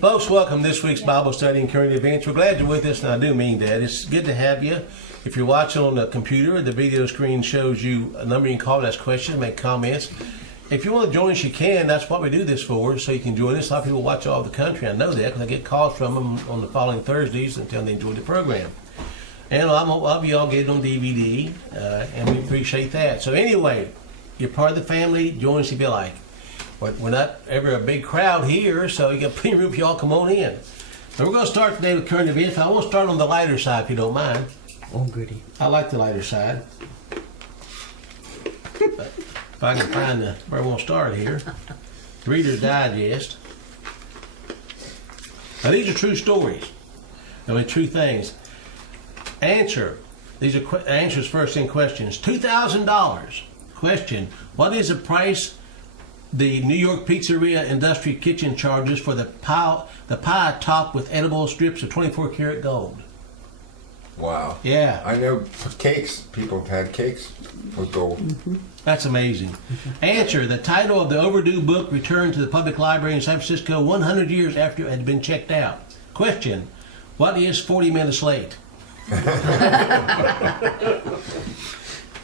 Folks, welcome to this week's Bible study and current events. We're glad you're with us, and I do mean that. It's good to have you. If you're watching on the computer, the video screen shows you a number you can call, ask questions, make comments. If you want to join us, you can. That's what we do this for, so you can join us. A lot of people watch all over the country. I know that because I get calls from them on the following Thursdays and tell them they enjoy the program. And a lot of y'all get it on DVD, and we appreciate that. So anyway, you're part of the family. Join us if you like. We're not ever a big crowd here, so you got plenty of room for y'all come on in. So we're going to start today with current events. I want to start on the lighter side, if you don't mind. Oh, goody. I like the lighter side. But if I can find where we want to start here. Reader's Digest. Now these are true stories. I mean, true things. Answer. These are answers first in questions. $2,000. Question. What is the price the New York pizzeria industry kitchen charges for the pie topped with edible strips of 24 karat gold? Wow. Yeah. I know cakes. People have had cakes with gold. Mm-hmm. That's amazing. Answer. The title of the overdue book returned to the public library in San Francisco 100 years after it had been checked out. Question. What is 40 minutes late?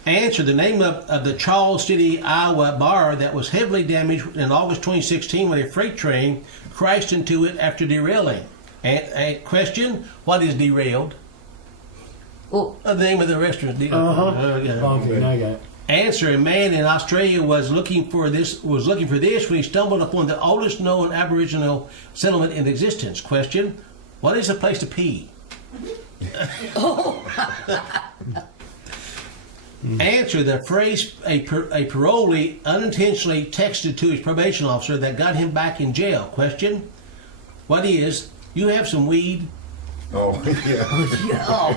Answer. The name of the Charles City, Iowa bar that was heavily damaged in August 2016 when a freight train crashed into it after derailing. Question. What is derailed? Oh. The name of the restaurant. Okay, now I got it. Answer. A man in Australia was looking for this when he stumbled upon the oldest known Aboriginal settlement in existence. Question. What is a place to pee? Answer. The phrase a parolee unintentionally texted to his probation officer that got him back in jail. Question. What is, you have some weed? Oh, yeah.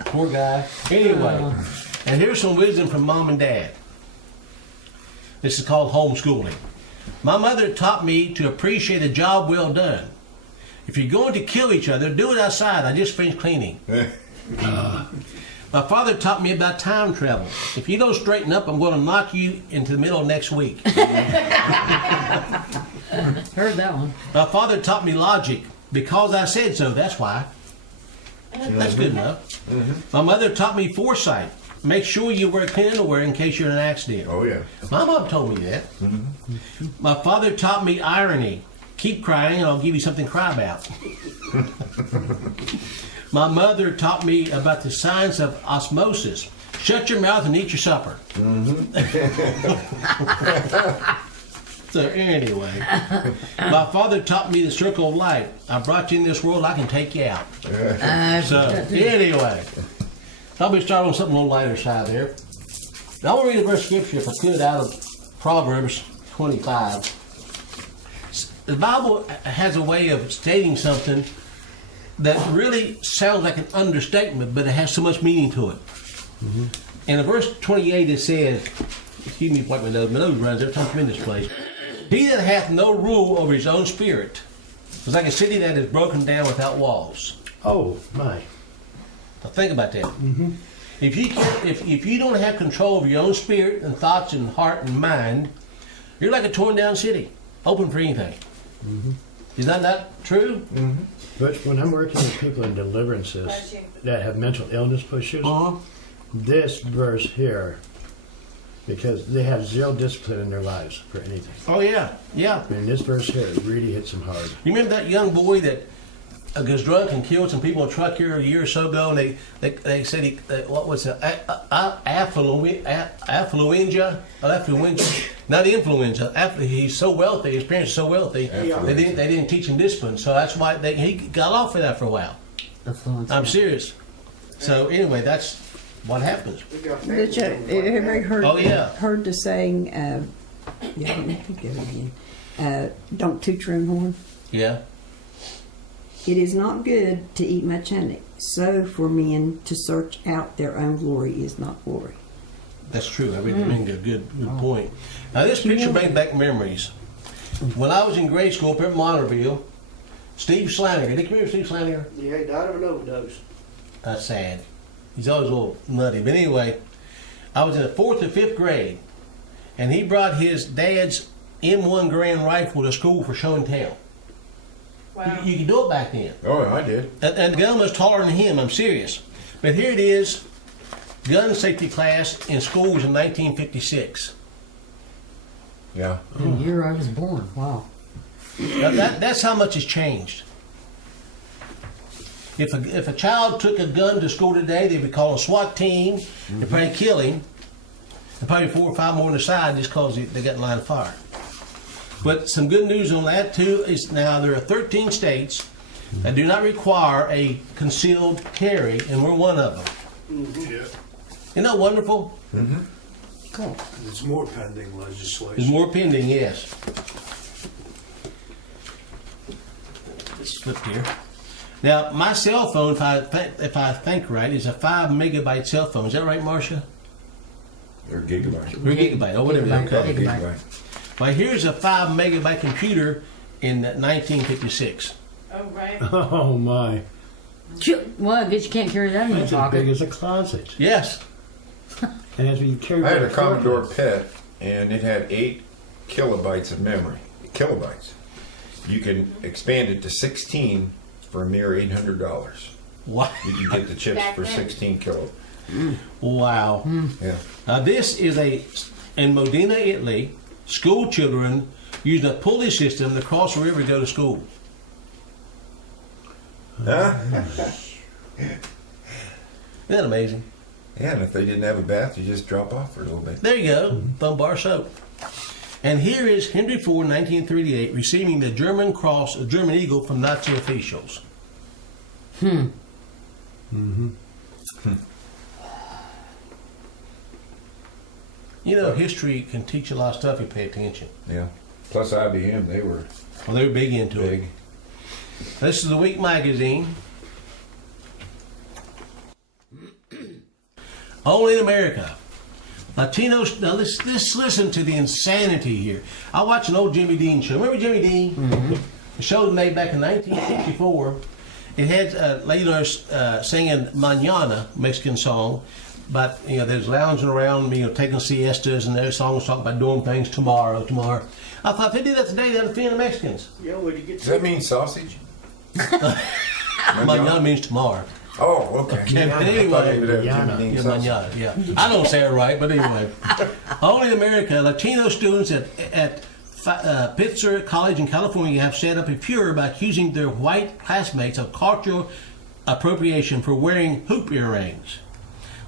Poor guy. Anyway, and here's some wisdom from mom and dad. This is called homeschooling. My mother taught me to appreciate a job well done. If you're going to kill each other, do it outside. I just finished cleaning. My father taught me about time travel. If you don't straighten up, I'm going to knock you into the middle of next week. Heard that one. My father taught me logic. Because I said so, that's why. That's good enough. Mm-hmm. My mother taught me foresight. Make sure you wear clean underwear in case you're in an accident. Oh, yeah. My mom told me that. Mm-hmm. My father taught me irony. Keep crying and I'll give you something to cry about. My mother taught me about the science of osmosis. Shut your mouth and eat your supper. Mm-hmm. So anyway, my father taught me the circle of life. I brought you in this world, I can take you out. So anyway, I'll be starting on something a little lighter side there. I want to read a verse of scripture, if I could, out of Proverbs 25. The Bible has a way of stating something that really sounds like an understatement, but it has so much meaning to it. Mm-hmm. In verse 28 it says, excuse me, wipe my nose runs every time I come in this place. He that hath no rule over his own spirit is like a city that is broken down without walls. Oh, my. Now think about that. Mm-hmm. If you don't have control over your own spirit and thoughts and heart and mind, you're like a torn down city, open for anything. Mm-hmm. Is that not true? Mm-hmm. But when I'm working with people in deliverances that have mental illness issues, this verse here, because they have zero discipline in their lives for anything. Oh, yeah, yeah. I mean, this verse here really hits them hard. You remember that young boy that was drunk and killed some people in a truck here a year or so ago, and they said he, what was it, affluenza? Not influenza. He's so wealthy, his parents are so wealthy, they didn't teach him discipline, so that's why he got off for that for a while. I'm serious. So anyway, that's what happens. Butch, everybody heard the saying, let me go again, don't toot your own horn. Yeah. It is not good to eat much honey. So for men to search out their own glory is not glory. That's true. I really think a good point. Now this picture brings back memories. When I was in grade school up in Monterville, Steve Slaniger. Did you remember Steve Slaniger? Yeah, he died of an overdose. That's sad. He's always a little nutty. But anyway, I was in the 4th or 5th grade, and he brought his dad's M1 Garand rifle to school for show and tell. Wow. You could do it back then. Oh, I did. And the gun was taller than him, I'm serious. But here it is, gun safety class in schools in 1956. Yeah. The year I was born. Wow. Now that's how much has changed. If a child took a gun to school today, they would call a SWAT team, they'd probably kill him, and probably 4 or 5 more on the side just because they got in line of fire. But some good news on that too is now there are 13 states that do not require a concealed carry, and we're one of them. Yeah. Isn't that wonderful? Cool. There's more pending legislation. There's more pending, yes. Let's flip here. Now, my cell phone, if I think right, is a 5 megabyte cell phone. Is that right, Marcia? Or gigabyte. Or gigabyte, or whatever. Gigabyte. Okay. Gigabyte. Well, here's a 5 megabyte computer in 1956. Oh, right. Oh my! Well, I guess you can't carry that in your It's as big pocket. as a closet. Yes. And as we carry I had a around Commodore forklifts- PET, and it had 8 kilobytes of memory. Kilobytes. You can expand it to 16 for a mere $800. Wow. You can get the chips Back for then. 16 kilo. Wow. Yeah. This is in Modena, Italy, school children using a pulley system to cross the river to go to school. Huh? Isn't that amazing? Yeah, and if they didn't have a bath, you just drop off for a little bit. There you go, thumb bar soap. And here is Henry Ford, 1938, receiving the German Cross, a German Eagle from Nazi officials. You know, history can teach you a lot of stuff if you pay attention. Yeah. Plus IBM, they were Well, they were big into it. big. This is the Week magazine. Only in America. Latinos, now let's listen to the insanity here. I watched an old Jimmy Dean show. Remember Jimmy Dean? Mm-hmm. The show was made back in 1964. It had ladies singing Mañana, Mexican song, but you know, there's lounging around, you know, taking siestas, and their songs talking about doing things tomorrow. I thought if they did that today, that'd offend the Mexicans. Yeah, where'd you get Does that mean sausage? Mañana means tomorrow. Oh, okay. Okay, but anyway, I thought maybe that was Mañana. Jimmy Dean Yeah, sausage. mañana, yeah. I don't say it right, but anyway. Only in America, Latino students at Pitzer College in California have set up a furor by accusing their white classmates of cultural appropriation for wearing hoop earrings.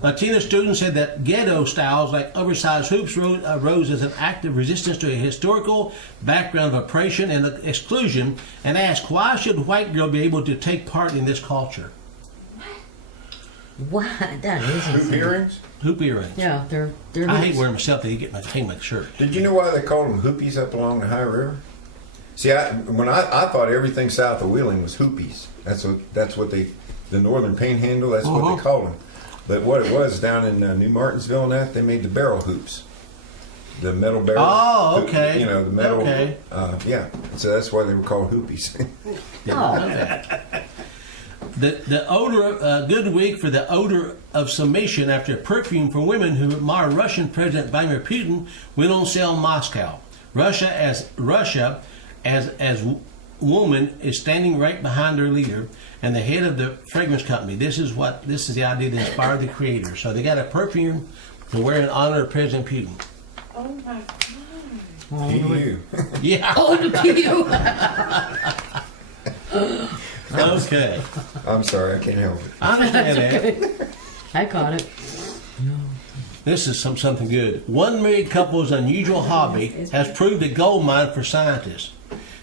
Latino students said that ghetto styles like oversized hoops rose as an act of resistance to a historical background of oppression and exclusion, and asked, why should white girls be able to take part in this culture? What? That is Hoop insane. earrings? Hoop earrings. Yeah, they're I hate hoops. wearing myself. They get my shirt. Did you know why they called them hoopies up along the high river? See, I thought everything south of Wheeling was hoopies. That's what they, the northern panhandle. That's what they called them. But what it was down in New Martinsville and that, they made the barrel hoops, the metal barrel. Oh, hoop, okay. You know, the metal. Okay. Yeah. So that's why they were called hoopies. Oh, The odor, good week for the odor of submission after a perfume for women who admire Russian President Vladimir Putin went on sale in Moscow. Russia as woman is standing right behind their leader and the head of the fragrance company. This is the idea that inspired the creator. So they got a perfume to wear in honor of President Putin. Oh my God. You. Yeah. oh, look at you. Okay. I'm sorry, I can't help it. I understand that. I caught it. This is something good. One married couple's unusual hobby has proved a gold mine for scientists.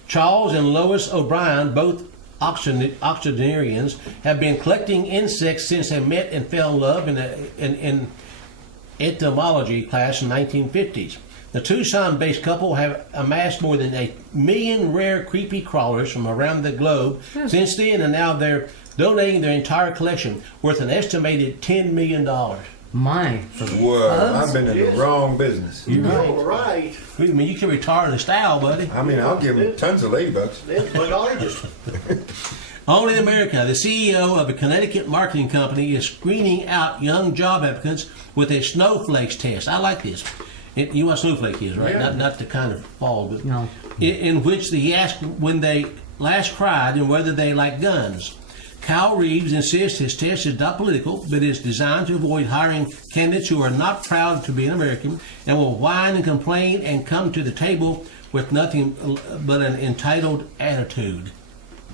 Charles and Lois O'Brien, both octogenarians, have been collecting insects since they met and fell in love in entomology class in the 1950s. The Tucson-based couple have amassed more than 1 million rare creepy crawlers from around the globe since then, and now they're donating their entire collection, worth an estimated $10 million. My. Whoa, I've been in the wrong business. You're All right. right. I mean, you can retire in style, buddy. I mean, I'll give them tons of ladybugs. That's what I just. Only in America, the CEO of a Connecticut marketing company is screening out young job applicants with a snowflakes test. I like this. You know what snowflake is, right? Yeah. Not the kind of fall, but No. in which he asked when they last cried and whether they like guns. Kyle Reeves insists his test is not political, but is designed to avoid hiring candidates who are not proud to be an American and will whine and complain and come to the table with nothing but an entitled attitude.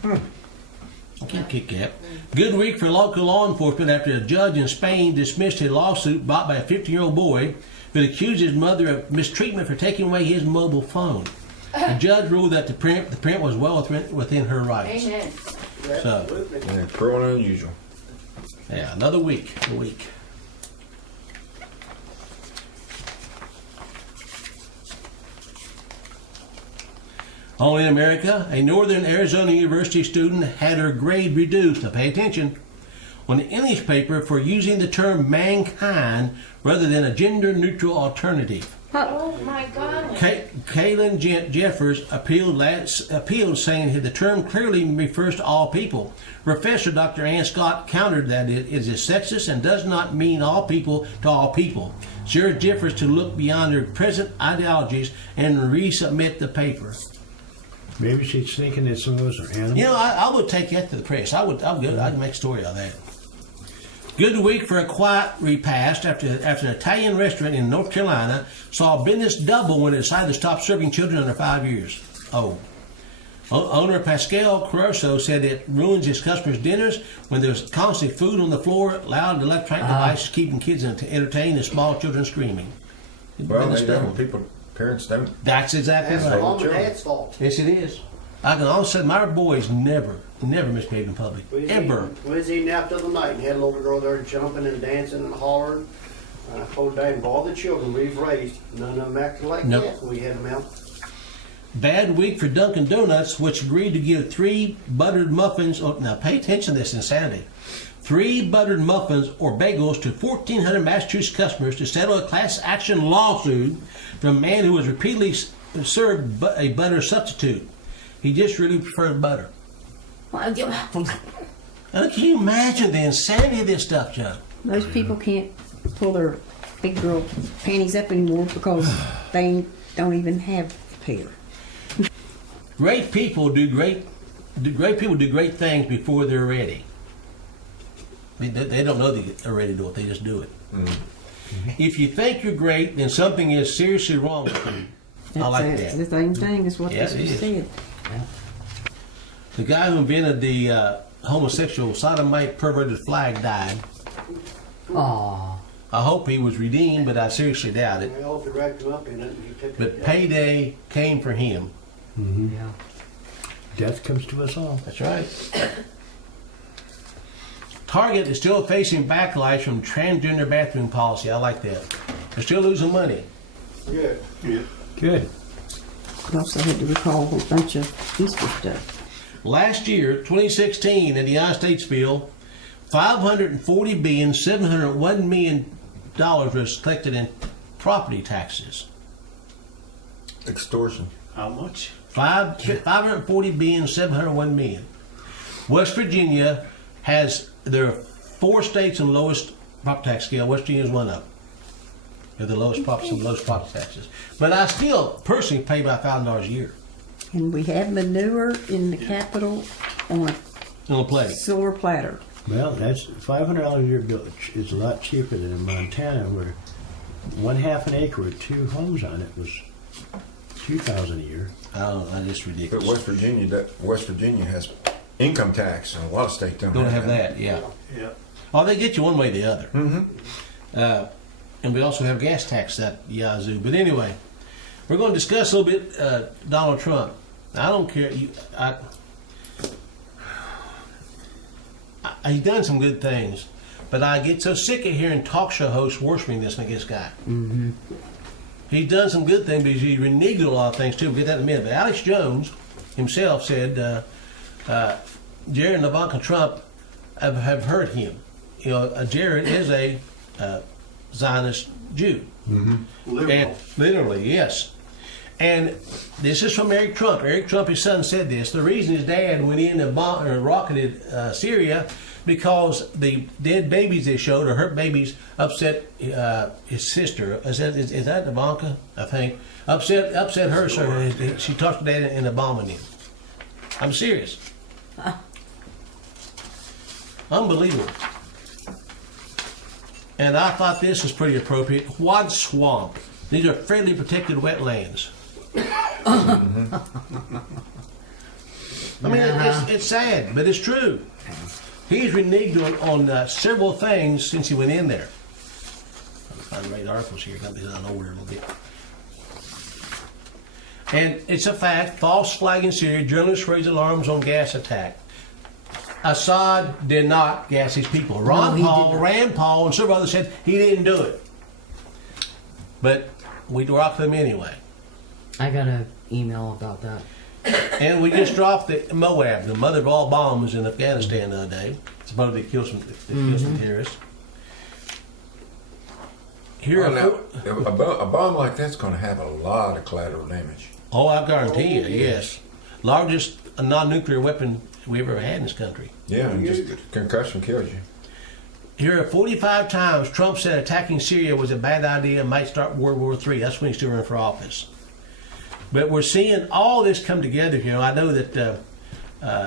I can't kick that. Good week for local law enforcement after a judge in Spain dismissed a lawsuit brought by a 15-year-old boy who accused his mother of mistreatment for taking away his mobile phone. The judge ruled that the parent was well within her rights. Amen. So, Yeah, cruel and unusual. yeah, another week. A week. Only in America, a northern Arizona University student had her grade reduced, now pay attention, on an English paper for using the term mankind rather than a gender-neutral alternative. Oh my God. Kaylin Jeffers appealed, saying the term clearly refers to all people. Professor Dr. Ann Scott countered that it is sexist and does not mean all people to all people. She urged Jeffers to look beyond their present ideologies and resubmit the paper. Maybe she's thinking that some of us are animals. You know, I would take that to the press. I'd make a story out of that. Good week for a quiet repast after an Italian restaurant in North Carolina saw business double when it decided to stop serving children under 5 years old. Owner Pascal Caruso said it ruins his customers' dinners when there's constant food on the floor, loud electronic devices keeping kids entertained, and small children screaming. Well, Business they double. don't. Parents don't. That's exactly That's right. mom and dad's fault. Yes, it is. I can all say my boys never misbehaved in public. Ever. We was eating out the other night and had a little girl there jumping and dancing and hollering. I told Dad, of all the children we've raised, none of them acted like Nope. that. We had them out. Bad week for Dunkin' Donuts, which agreed to give 3 buttered muffins. Oh, now pay attention to this insanity. 3 buttered muffins or bagels to 1,400 Massachusetts customers to settle a class action lawsuit from a man who was repeatedly served a butter substitute. He just really preferred butter. Now, can you imagine the insanity of this stuff, Joe? Most people can't pull their big girl panties up anymore because they don't even have a pair. Great people do great things before they're ready. They don't know they're ready to do it. They just do it. If you think you're great, then something is seriously wrong with you. I like That's that. the same thing as what Yes, this was it is. said. The guy who invented the homosexual sodomite perverted flag died. Aw. I hope he was redeemed, but I seriously doubt it. Well, if he wrapped him up in it, and he took But it. payday came for him. Yeah. Death comes to us all. That's right. Target is still facing backlash from transgender bathroom policy. I like that. They're still losing money. Yeah. Yeah. Good. We also had to recall a bunch of Easter stuff. Last year, 2016, in the United States bill, $540,701 million was collected in property taxes. Extortion. How much? $540,701 million. West Virginia there are 4 states on the lowest property tax scale. West Virginia is one of them. They're the lowest property taxes. But I still personally pay about $1,000 a year And we have manure in the Capitol on a on a plate. silver platter. Well, that's $500 a year bill is a lot cheaper than in Montana, where 1/2 an acre with 2 homes on it was $2,000 a year. I don't know. That's But ridiculous. West Virginia has income tax, and a lot of states don't Don't have that, yeah. Yeah. Oh, they get you one way or the other. And we also have gas tax that yazoo. But anyway, we're going to discuss a little bit Donald Trump. I don't care. He's done some good things, but I get so sick of hearing talk show hosts worshiping this guy. Mm-hmm. He's done some good things, but he's reneged on a lot of things too. We'll get that in a minute. But Alex Jones himself said Jared and Ivanka Trump have hurt him. You know, Jared is a Zionist Jew. Liberal. And literally, yes. And this is from Eric Trump. Eric Trump, his son, said this. The reason his dad went in and rocketed Syria because the dead babies they showed, or hurt babies, upset his sister. Is that Ivanka? I think upset her, so she talked to Dad and abomined him. I'm serious. Unbelievable. And I thought this was pretty appropriate. What swamp? These are fairly protected wetlands. I mean, it's sad, but it's true. He's reneged on several things since he went in there. I'm trying to read articles here. Got these on over a little bit. And it's a fact. False flag in Syria. Journalists raise alarms on gas attack. Assad did not gas his people. Rand Paul, and several others said he didn't do it. But we dropped them anyway. I got an email about that. And we just dropped the Moab, the mother of all bombs in Afghanistan the other day. Supposedly killed some terrorists. Here a bomb like that's going to have a lot of collateral damage. Oh, I guarantee you, yes. Largest non-nuclear weapon we ever had in this country. Yeah, and just concussion kills you. Here, 45 times Trump said attacking Syria was a bad idea and might start World War III. That's when he's still running for office. But we're seeing all this come together here. I know that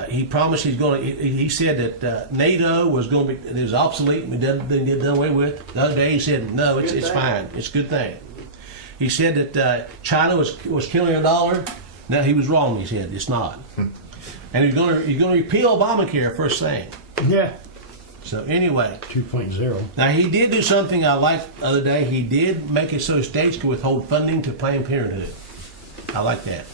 he promised he's going to. He said that NATO was going to be. It was obsolete and been done away with. The other day he said no, it's fine. It's a good thing. He said that China was killing $1. Now he was wrong. He said it's not. And he's going to repeal Obamacare first thing. Yeah. So anyway, 2.0. now he did do something I liked the other day. He did make it so states could withhold funding to Planned Parenthood. I like that.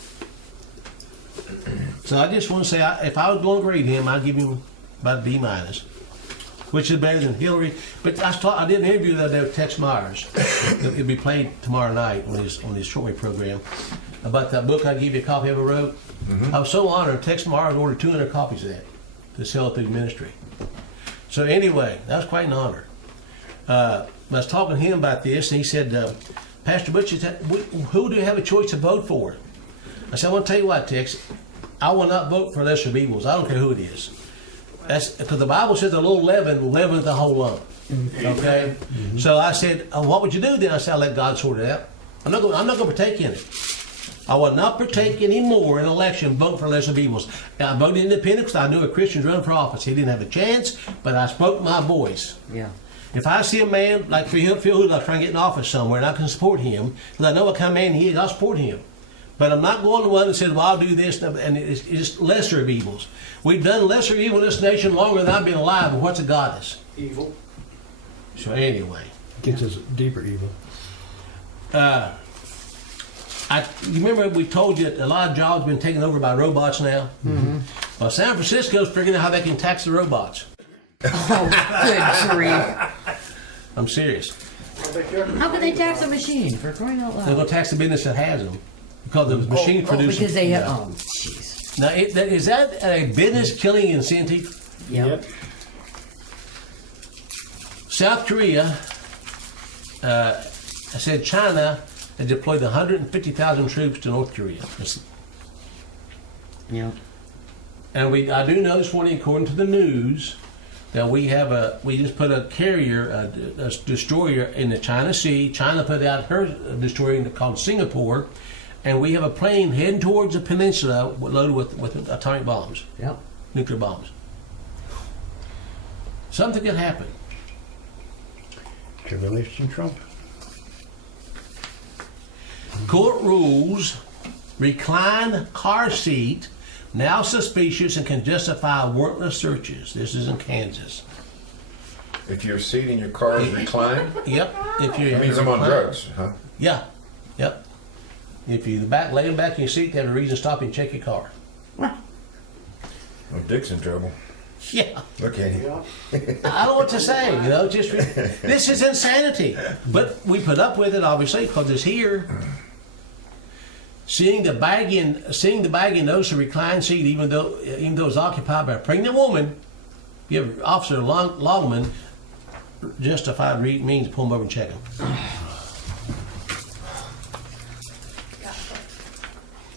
So I just want to say, if I was going to grade him, I'd give him about a B-, which is better than Hillary. But I did an interview the other day with Tex Myers. It'll be played tomorrow night on his shortwave program about that book I gave you a copy of. I wrote. I was so honored. Tex Myers ordered 200 copies of that to sell it through the ministry. So anyway, that was quite an honor. I was talking to him about this, and he said, Pastor Butch, who do you have a choice to vote for? I said, I want to tell you what, Tex, I will not vote for lesser of evils. I don't care who it is. That's because the Bible says a little leaven leaveneth the whole lump. Okay? So I said, what would you do then? I said, I'll let God sort it out. I'm not going to partake in it. I will not partake anymore in an election vote for lesser of evils. I voted independent because I knew a Christian running for office. He didn't have a chance, but I spoke my voice. Yeah. If I see a man like Phil Hudlock trying to get in office somewhere and I can support him, because I know what kind of man he is, I'll support him. But I'm not going to one that says, well, I'll do this, and it's just lesser of evils. We've done lesser evil in this nation longer than I've been alive, and what's a goddess? Evil. So anyway. Gets us deeper evil. You remember we told you that a lot of jobs have been taken over by robots now? Mm-hmm. Well, San Francisco's figuring out how they can tax the robots. Oh, good grief. I'm serious. How can they tax a machine, for crying out They're loud? going to tax the business that has them. Because the machine produces. Because they have, oh, jeez. Now, is that a business killing incentive? Yep. South Korea, I said China had deployed 150,000 troops to North Korea. Yep. And I do know this morning, according to the news, that we just put a carrier, a destroyer in the China Sea. China put out her destroyer called Singapore, and we have a plane heading towards the peninsula loaded with atomic bombs, Yep. nuclear bombs. Something could happen. Tribulation Trump. Court rules recline car seat now suspicious and can justify warrantless searches. This is in Kansas. If your seat in your car is reclined, Yep. If you that means I'm on drugs, huh? Yeah. Yep. If you laying back in your seat, they have a reason to stop and check your car. Well, Dick's in trouble. Yeah. Look at him. I don't know what to say. This is insanity. But we put up with it, obviously, because it's here. Seeing the bag in those who recline seat, even though it's occupied by a pregnant woman, give Officer Longman justified means to pull them over and check them.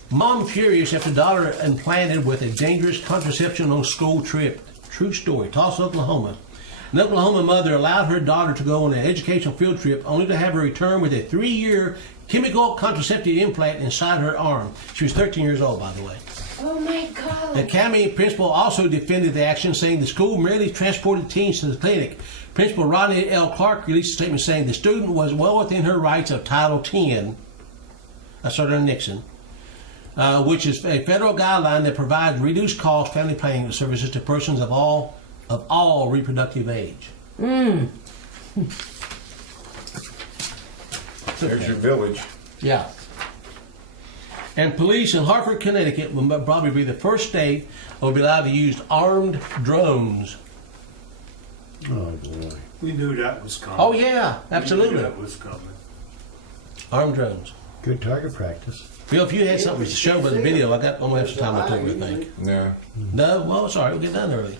Mom furious after daughter implanted with a dangerous contraception on school trip. True story. Tulsa, Oklahoma. An Oklahoma mother allowed her daughter to go on an educational field trip only to have her return with a 3-year chemical contraceptive implant inside her arm. She was 13 years old, by the way. Oh my God. The county principal also defended the action, saying the school merely transported teens to the clinic. Principal Rodney L. Clark released a statement saying the student was well within her rights of Title 10, that's under Nixon, which is a federal guideline that provides reduced cost family planning services to persons of all reproductive age. There's your village. Yeah. And police in Hartford, Connecticut will probably be the first state that will be allowed to use armed drones. Oh boy. We knew that was coming. Oh yeah, We absolutely. knew that was coming. Armed drones. Good target practice. Bill, if you had something to show by the video, I got almost have some time to talk, I think. No. No? Well, sorry, we'll get done early.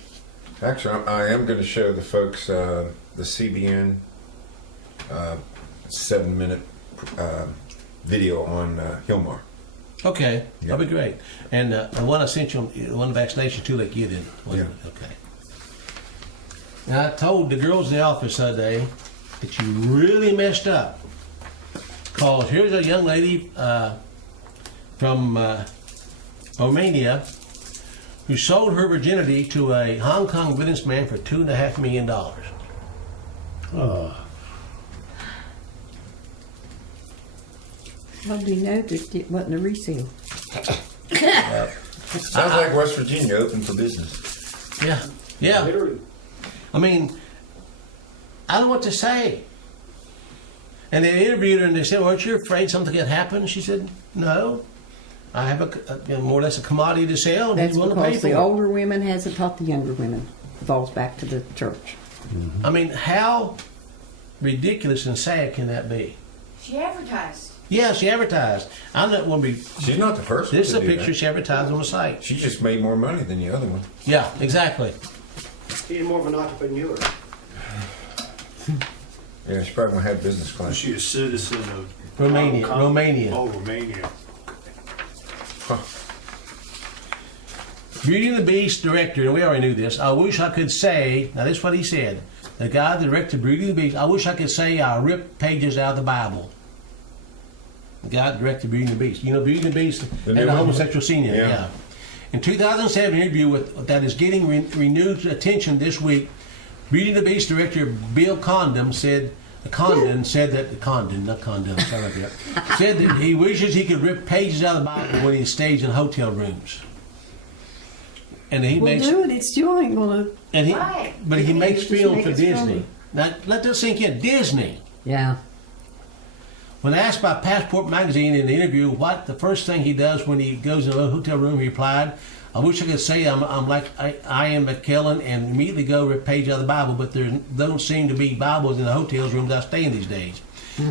Actually, I am going to show the folks the CBN 7-minute video on Hillmar. Okay, Yeah. that'll be great. And the one I sent you, the one vaccination too late, you didn't. wasn't it? Okay. Now, I told the girls in the office the other day that you really messed up. Because here's a young lady from Romania who sold her virginity to a Hong Kong businessman for $2.5 million. Oh, How do you know that it wasn't a resale? Sounds like West Virginia open for business. Yeah, yeah. Literally. I mean, I don't know what to say. And they interviewed her and they said, well, aren't you afraid something could happen? She said, no. I have more or less a commodity to sell. And That's he's willing to pay because for the it. older women hasn't taught the younger women. It falls back to the church. I mean, how ridiculous and sad can that be? She advertised. Yeah, she advertised. I'm not going to be. She's not the first one This is to a do picture that. she advertised on the site. She just made more money than the other one. Yeah, exactly. He's more of an entrepreneur. Yeah, she probably won't have business Was class. she a citizen of Romania. Hong Kong? Romania. Oh, Romania. Beauty and the Beast director, and we already knew this. I wish I could say, now this is what he said. The guy that directed Beauty and the Beast, I wish I could say I ripped pages out of the Bible. The guy that directed Beauty and the Beast. You know Beauty and the Beast The and new the one? homosexual scene in it, Yeah. yeah. In 2007, an interview that is getting renewed attention this week, Beauty and the Beast director Bill Condon said that he wishes he could rip pages out of the Bible when he stays in hotel rooms. And he Well, makes do it. It still ain't gonna. and he, Right. but he makes Just films make for it Disney. stronger. Now let that sink in. Disney. Yeah. When asked by Passport Magazine in the interview what the first thing he does when he goes in a hotel room, he replied, "I wish I could say I'm like I am McKellen and immediately go rip a page out of the Bible, but there don't seem to be Bibles in the hotels rooms I stay in these days."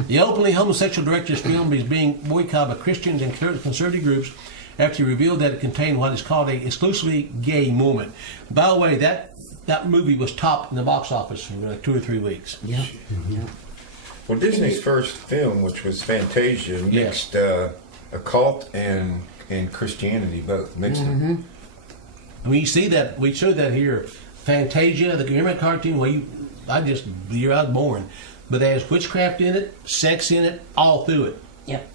The openly homosexual director's film is being boycotted by Christians and conservative groups after he revealed that it contained what is called a exclusively gay moment. By the way, that movie was topped in the box office for like 2 or 3 weeks. Yep. Yep. Well, Disney's first film, which was Fantasia, Yeah. mixed occult and Christianity, both mixed them. I mean, you see that we showed that here, Fantasia, the remember that cartoon. Well, the year I was born, but there's witchcraft in it, sex in it, all through it. Yep.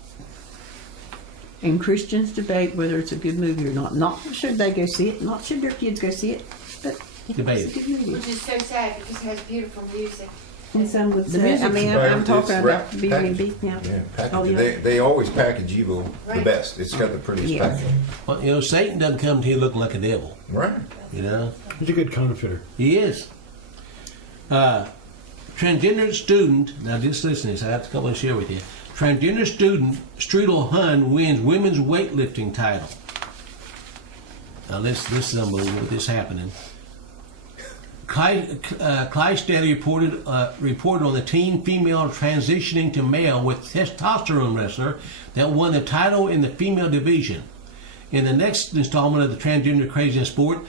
And Christians debate whether it's a good movie or not. Not should they go see it. Not should their kids go see it. But Debate it's a good movie. Which is so sad because it has beautiful music. And some would The say, I music's mean, better. I'm talking It's about the Beauty and packaged. Beast now. Yeah, package. Oh, yeah. They always package evil the Right. best. It's got the prettiest Yeah. package. Well, you know, Satan doesn't come to you looking like a devil. Right. You know, he's a good counterfeiter. he is. Transgender student. Now, just listen to this. I have a couple to share with you. Transgender student Strudel Hun wins women's weightlifting title. Now, this is unbelievable. This happening. Kleistad reported on the teen female transitioning to male with testosterone wrestler that won the title in the female division. In the next installment of the transgender craziness sport,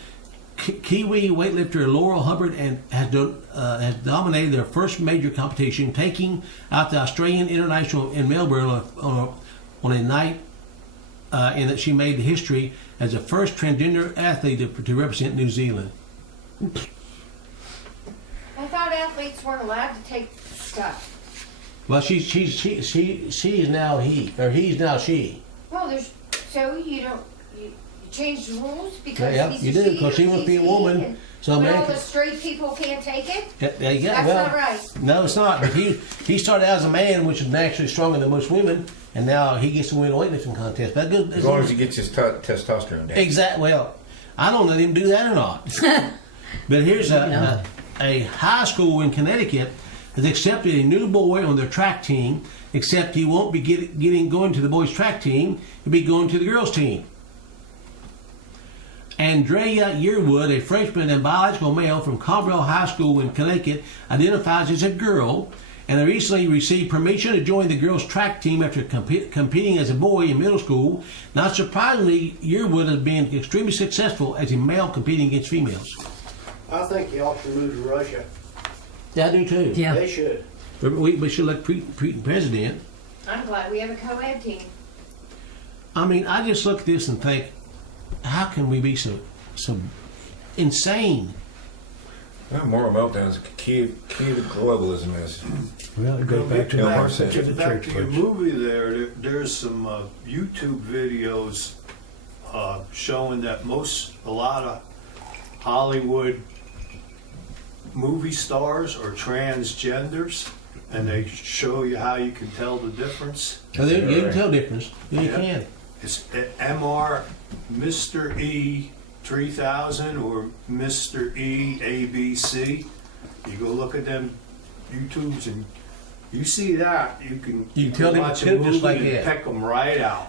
Kiwi weightlifter Laurel Hubbard has dominated their first major competition, taking out the Australian International in Melbourne on a night in that she made history as the first transgender athlete to represent New Zealand. I thought athletes weren't allowed to take stuff. Well, she is now he, or he's now she. Well, so you don't, you change the rules because Yeah, he's you a do, she because she or must she's be a he, woman. and So when man, all the straight people can't take it? yeah, That's well, not right. no, it's not. But he started out as a man, which is naturally stronger than most women, and now he gets to win a weightlifting contest. That goes As long as he gets his testosterone down. exactly. Well, I don't know if him do that or not. But here's a high school in Connecticut has accepted a new boy on their track team, except he won't be going to the boys' track team. He'll be going to the girls' team. Andrea Yearwood, a freshman and biological male from Caldwell High School in Connecticut, identifies as a girl, and recently received permission to join the girls' track team after competing as a boy in middle school. Not surprisingly, Yearwood has been extremely successful as a male competing against females. I think he ought to move to Russia. Yeah, I do too. Yeah. They should. We should elect president. I'm glad we have a co-ed team. I mean, I just look at this and think, how can we be so insane? Well, moral meltdown is a key to globalism is. Well, it goes back to the Elmar message said. of the Back church. to your Butch. movie there's some YouTube videos showing that a lot of Hollywood movie stars are transgenders, and they show you how you can tell the difference. You can tell difference. Yeah, you Yeah. can. It's MR Mr. E 3000 or Mr. E ABC. You go look at them YouTubes and you see that, you can tell them watch to a just movie like and that. peck them right out.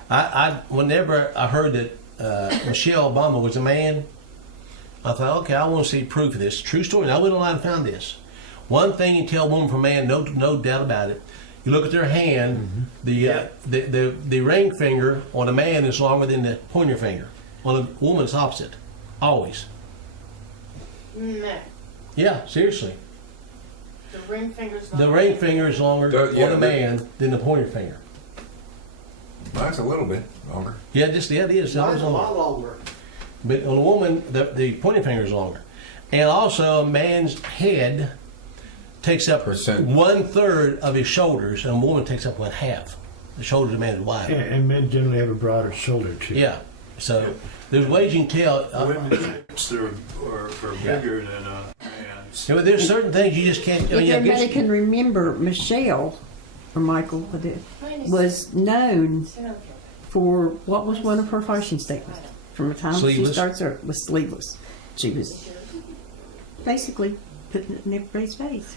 Whenever I heard that Michelle Obama was a man, I thought, okay, I want to see proof of this. True story. And I went online and found this. One thing you tell a woman from a man, no doubt about it. You look at their hand. The ring finger on a man is longer than the pointer finger. On a woman, it's opposite. Always. No. Yeah, seriously. The ring finger's The ring finger is longer Yeah, on a man than the pointer finger. Mine's a little bit longer. Yeah, it is. Mine's a lot longer. But on a woman, the pointing finger is longer. And also, a man's head takes up 1/3 of his shoulders, and a woman takes up 1/2. The shoulders of a man is wide. Yeah, and men generally have a broader shoulder too. Yeah. So there's ways you can tell. Women's hips are bigger than a man's. But there's certain things you just can't. I mean, If I guess anybody can remember, Michelle, or Michael, was known for what was one of her fashion statements from the time Sleeveless. she starts her was sleeveless. She was basically putting it in everybody's face.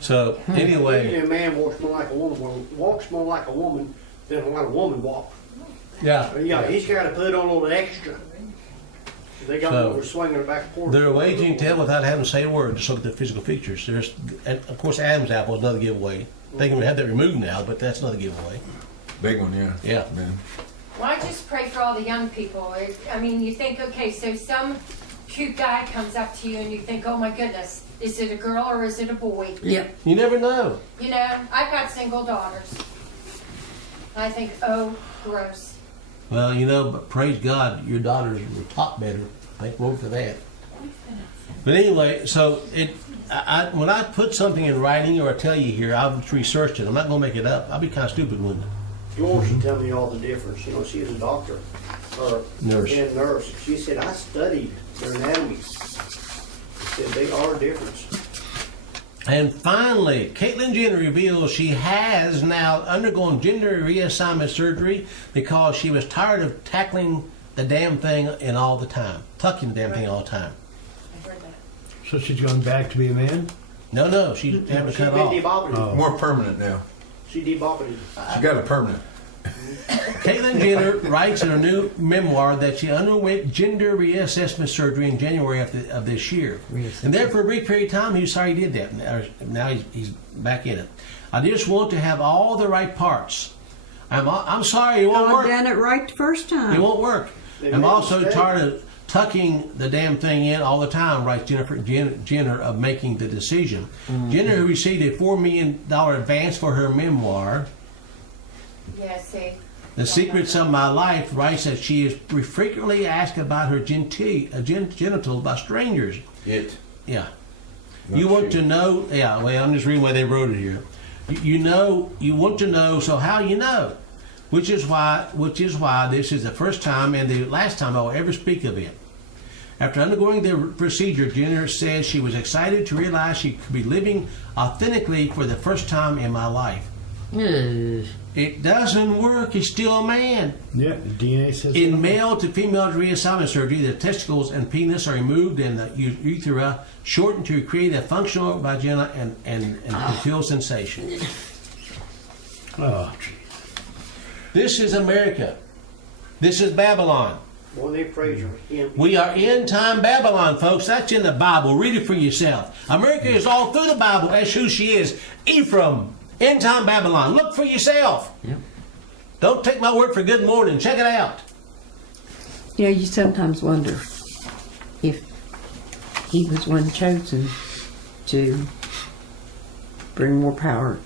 So anyway, Usually a man walks more like a woman than when a woman walks. yeah. Yeah, he's got to put on a little extra. They got So, over swinging her back and forth. There are ways you can tell without having to say a word. Just look at the physical features. There's, and of course, Adam's apple is another giveaway. They can have that removed now, but that's another giveaway. Big one, yeah. Yeah. Man. Well, I just pray for all the young people. I mean, you think, okay, so some cute guy comes up to you and you think, oh my goodness, is it a girl or is it a boy? Yep. You never know. You know, I've got single daughters. I think, oh, gross. Well, you know, but praise God, your daughters were taught better. Thank Lord for that. But anyway, so when I put something in writing or I tell you here, I've researched it. I'm not going to make it up. I'll be kind of stupid, wouldn't I? Laura should tell me all the difference. You know, she is a doctor or Nurse. and nurse. She said, I studied their anatomies. She said, they are different. And finally, Caitlyn Jenner reveals she has now undergone gender reassignment surgery because she was tired of tackling the damn thing in all the time. Tucking the damn thing all the time. I heard that. So she's going back to be a man? No, she's having to She's cut been off. debobbled. Oh. More permanent now. She debobbled. She got a permanent. Caitlyn Jenner writes in her new memoir that she underwent gender reassessment surgery in January of this year. And then for a brief period of time, he was sorry he did that. Now he's back in it. I just want to have all the right parts. I'm sorry, it won't I've work. done it right the first time. It won't work. They I'm make also mistakes. tired of tucking the damn thing in all the time, writes Jenner of making the decision. Jenner, who received a $4 million advance for her memoir, Yeah, see. The Secrets of My Life writes that she is frequently asked about her genitals by strangers. It. Yeah. Not You want she. to know, yeah, well, I'm just reading why they wrote it here. You want to know, so how you know? Which is why this is the first time and the last time I will ever speak of it. After undergoing the procedure, Jenner says she was excited to realize she could be living authentically for the first time in my life. Ugh. It doesn't work. He's still a man. Yeah, the DNA says In so. male to female reassignment surgery, the testicles and penis are removed and the urethra shortened to create a functional vagina and fulfill sensation. Oh, gee. This is America. This is Babylon. Boy, they praise her. Him. We are in time Babylon, folks. That's in the Bible. Read it for yourself. America is all through the Bible. That's who she is. Ephraim, end time Babylon. Look for yourself. Yep. Don't take my word for good morning. Check it out. You know, you sometimes wonder if he was one chosen to bring more power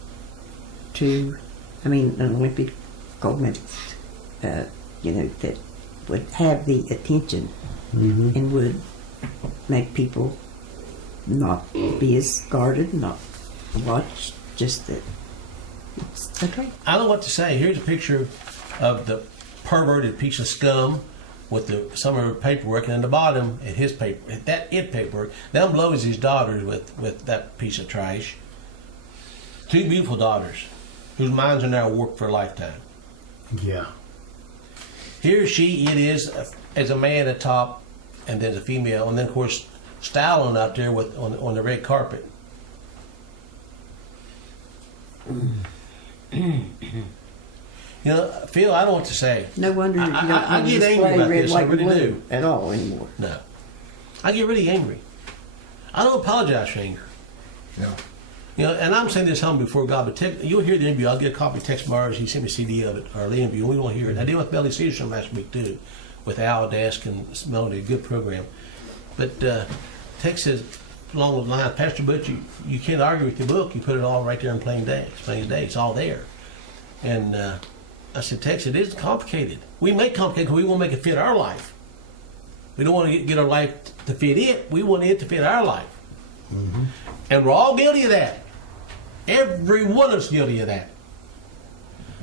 to, an Olympic gold medalist, that would have the attention and would make people not be as guarded, not watch, just that it's okay. I don't know what to say. Here's a picture of the perverted piece of scum with some of her paperwork, and in the bottom, his paperwork. Down below is his daughters with that piece of trash. Two beautiful daughters whose minds are now warped for a lifetime. Yeah. Here it is as a man at top, and then as a female, and then of course styling out there on the red carpet. You know, Phil, I don't know what to say. No wonder you don't I want to get angry display about red, this. I white, and really blue do. at all anymore. No, I get really angry. I don't apologize for anger. No. You know, and I'm saying this home before God, but you'll hear the interview. I'll get a copy of Tex Mars. He sent me a CD of it, or the interview, and we won't hear it. I did with Belly Season last week, too, with Al Dask and Melody, a good program. But Tex says, along with the line, Pastor Butch, you can't argue with the book. You put it all right there in plain day. It's all there. And I said, Tex, it is complicated. We make it complicated because we want to make it fit our life. We don't want to get our life to fit it. We want it to fit our life. Mm-hmm. And we're all guilty of that. Every one of us guilty of that.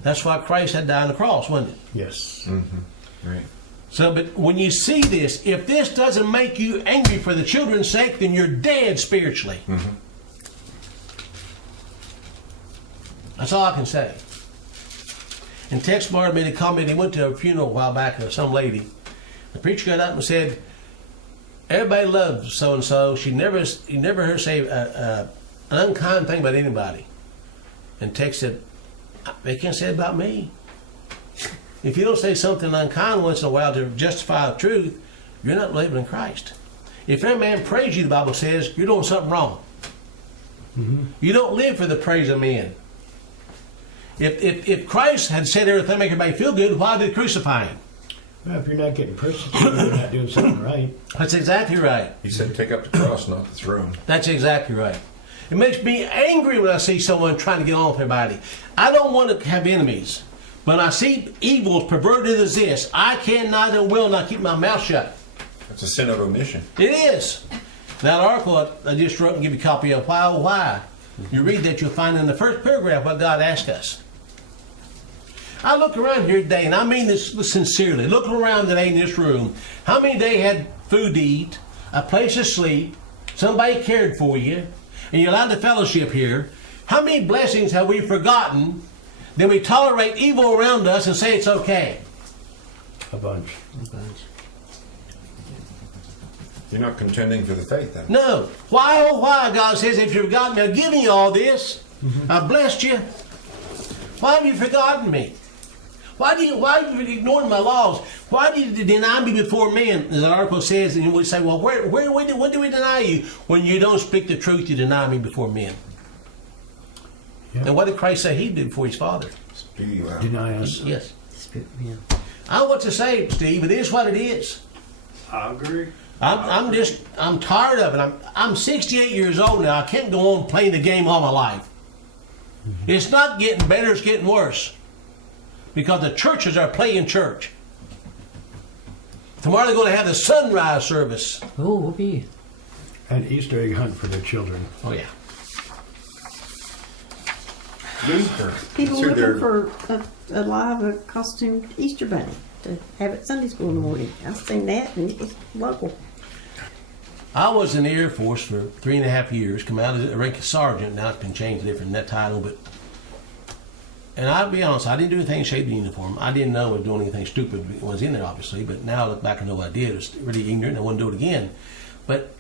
That's why Christ had to die on the cross, wasn't it? Yes. Mm-hmm. Right. So, but when you see this, if this doesn't make you angry for the children's sake, then you're dead spiritually. Mm-hmm. That's all I can say. And Tex Mars made a comment. He went to a funeral a while back of some lady. The preacher got up and said, everybody loves so-and-so. You never heard her say an unkind thing about anybody. And Tex said, they can't say it about me. If you don't say something unkind once in a while to justify the truth, you're not living in Christ. If every man praise you, the Bible says, you're doing something wrong. Mm-hmm. You don't live for the praise of men. If Christ had said everything to make everybody feel good, why did he crucify him? Well, if you're not getting persecuted, you're not doing something right. That's exactly right. He said, take up the cross, not the throne. That's exactly right. It makes me angry when I see someone trying to get on with everybody. I don't want to have enemies. When I see evils perverted as this, I cannot and will not keep my mouth shut. That's a sin of omission. It is. That article I just wrote and give you a copy of, Why Oh Why. You read that, you'll find in the first paragraph what God asked us. I look around here today, and I mean this sincerely. Looking around today in this room, how many today had food to eat, a place to sleep, somebody cared for you, and you're allowed to fellowship here? How many blessings have we forgotten that we tolerate evil around us and say it's okay? A bunch. You're not contending for the faith, then. No. Why, oh, why, God says, if you've forgotten me, I've given you all this. I've blessed you. Why have you forgotten me? Why have you ignored my laws? Why did you deny me before men? As the article says, and we say, well, when do we deny you? When you don't speak the truth, you deny me before men. Yep. And what did Christ say he'd do before his Father? Spew you out. Deny us. Yes. Yeah. I don't know what to say, Steve. It is what it is. I agree. I'm tired of it. I'm 68 years old now. I can't go on playing the game all my life. It's not getting better, it's getting worse. because the churches are playing church. Tomorrow they're going to have the sunrise service. Oh, whoopee. And Easter egg hunt for their children. Oh, yeah. People So they're- looking for a live costumed Easter bunny to have at Sunday school in the morning. I've seen that, and it was local. I was in the Air Force for 3.5 years, come out as a rank of sergeant. Now it's been changed different than that title, but. And I'll be honest, I didn't do anything to shape the uniform. I didn't know I was doing anything stupid when I was in there, obviously, but now I look back and know what I did. It was really ignorant, and I wouldn't do it again. But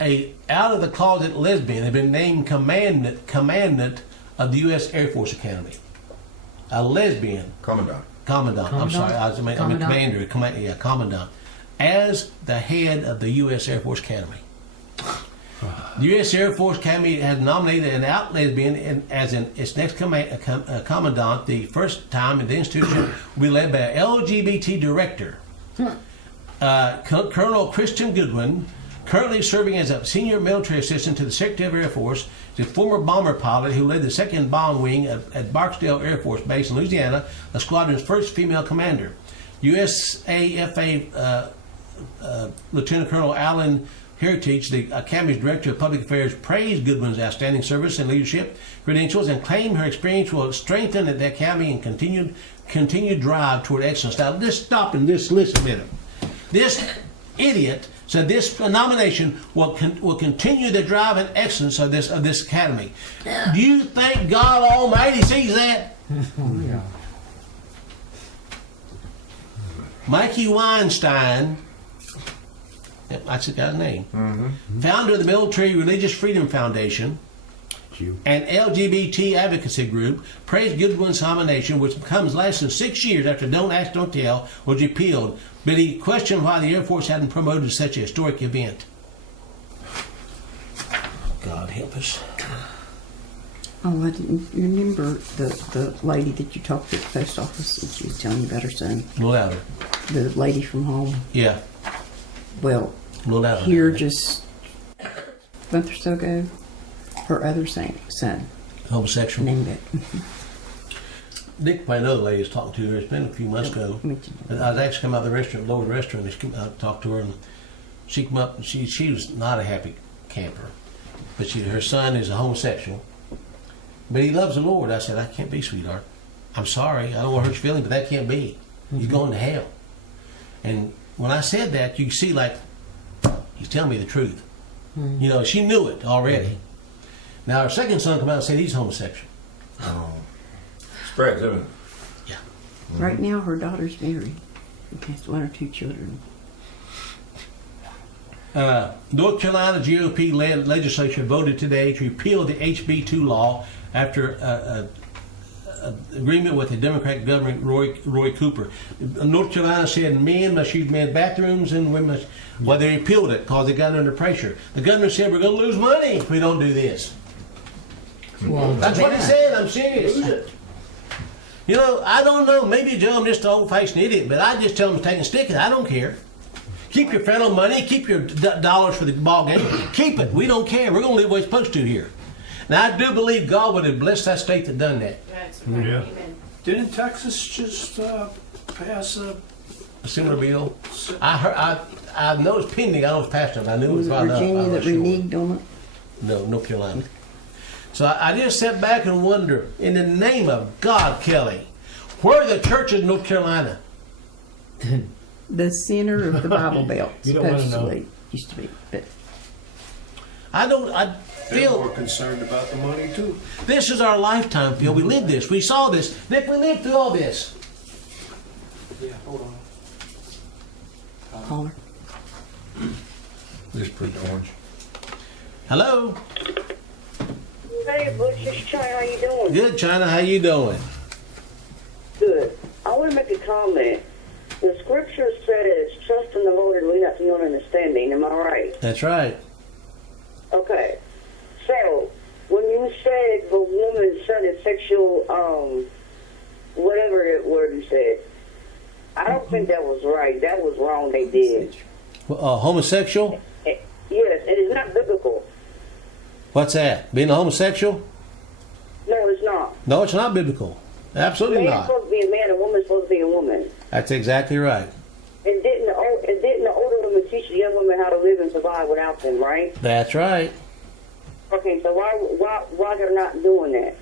a out of the closet lesbian had been named commandant of the U.S. Air Force Academy. A lesbian. Commandant. Commandant. I'm sorry, I mean Commandant. commander. Commandant. As the head of the U.S. Air Force Academy. The U.S. Air Force Academy has nominated an out lesbian as its next commandant. The first time in the institution will be led by an LGBT director. Colonel Christian Goodwin, currently serving as a senior military assistant to the Secretary of Air Force, is a former bomber pilot who led the 2nd Bomb Wing at Barksdale Air Force Base in Louisiana, the squadron's first female commander. USAFA Lieutenant Colonel Alan Heritage, the Academy's Director of Public Affairs, praised Goodwin's outstanding service and leadership credentials and claimed her experience will strengthen the Academy and continued drive toward excellence. Now, just stop and just listen a minute. This idiot said this nomination will continue the drive and excellence of this Academy. Do you think God Almighty sees that? Yeah. Mikey Weinstein, that's the guy's name, founder of the Military Religious Freedom Foundation, an LGBT advocacy group, praised Goodwin's nomination, which comes less than 6 years after Don't Ask, Don't Tell was repealed, but he questioned why the Air Force hadn't promoted such a historic event. God help us. Oh, I didn't remember the lady that you talked to at the post office, and she was telling you about her son. A little louder. The lady from home. Yeah, Well, a little louder. here just a month or so ago, her other son Homosexual. named it. Nick, by another lady, was talking to her. It's been a few months ago. I was actually coming out of the restaurant, lower the restaurant, and she came out and talked to her, and she came up, and she was not a happy camper, but her son is a homosexual, but he loves the Lord. I said, I can't be, sweetheart. I'm sorry. I don't want to hurt your feelings, but that can't be. He's going to hell. And when I said that, you see, like, he's telling me the truth. You know, she knew it already. Now, her second son came out and said he's homosexual. Oh. Spreads, isn't it? Yeah. Right now, her daughter's married and has 1 or 2 children. North Carolina GOP legislature voted today to repeal the HB2 law after agreement with the Democratic Governor Roy Cooper. North Carolina said men must use men's bathrooms and women must. Well, they repealed it because they got under pressure. The governor said we're going to lose money if we don't do this. Well, That's what he said. I'm serious. You know, I don't know. Maybe Joe, I'm just an old-fashioned idiot, but I just tell them to take and stick it. I don't care. Keep your federal money. Keep your dollars for the ball game. Keep it. We don't care. We're going to live the way we're supposed to here. Now, I do believe God would have blessed that state that done that. That's right. Yeah. Amen. Didn't Texas just pass a A similar bill. I heard. I know it's pending. I know it's passed. I knew it Was was it probably not. Virginia I'm not that sure. reneged on it? No, North Carolina. So I just sat back and wonder, in the name of God, Kelly, where are the churches in North Carolina? The center of the Bible Belt, You don't wanna know. supposedly used to be, but I they're feel more concerned about the money too. this is our lifetime, Phil. We lived this. We saw this. Nick, we lived through all this. Yeah, hold on. holler. Just pretty orange. Hello. Hey, Butch, it's China. How you doing? Good, China. How you doing? Good. I want to make a comment. The scripture says, trust in the Lord and lean not to your own understanding. Am I right? That's right. Okay. So, when you said the woman started sexual, whatever word you said, I don't think that was right. That was wrong. They did. Homosexual? Yes, it is not biblical. What's that? Being a homosexual? No, it's not. No, it's not biblical. Absolutely Man's not. supposed to be a man, a woman's supposed to be a woman. That's exactly right. And didn't the older women teach the young women how to live and survive without them, right? That's right. Okay, so why they're not doing that?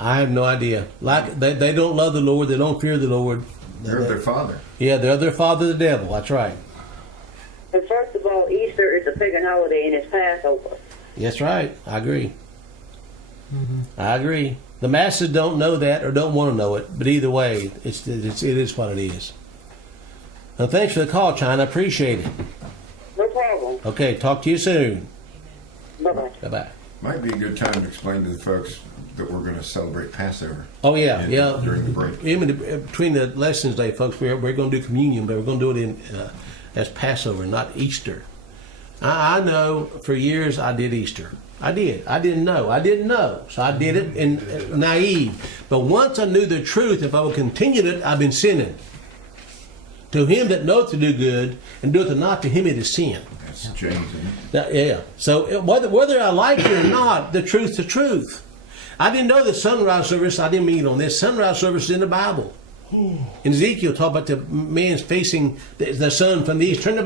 I have no idea. Like they don't love the Lord. They don't fear the Lord. They're their father. Yeah, they're their father, the devil. That's right. And first of all, Easter is a pagan holiday and it's Passover. That's right. I agree. I agree. The masses don't know that or don't want to know it, but either way, it is what it is. Now, thanks for the call, China. I appreciate it. No problem. Okay, talk to you soon. Bye-bye. Bye-bye. Might be a good time to explain to the folks that we're going to celebrate Passover. Oh, yeah. During the break. Between the lessons day, folks, we're going to do communion, but we're going to do it as Passover, not Easter. I know for years I did Easter. I did. I didn't know. So I did it in naive. But once I knew the truth, if I would continue it, I've been sinning. To him that knoweth to do good and doeth it not, to him it is sin. That's James, isn't it? Yeah. So whether I like it or not, the truth's the truth. I didn't know the sunrise service. I didn't mean on this. Sunrise service is in the Bible. In Ezekiel, talk about the men facing the sun from the east. Turn their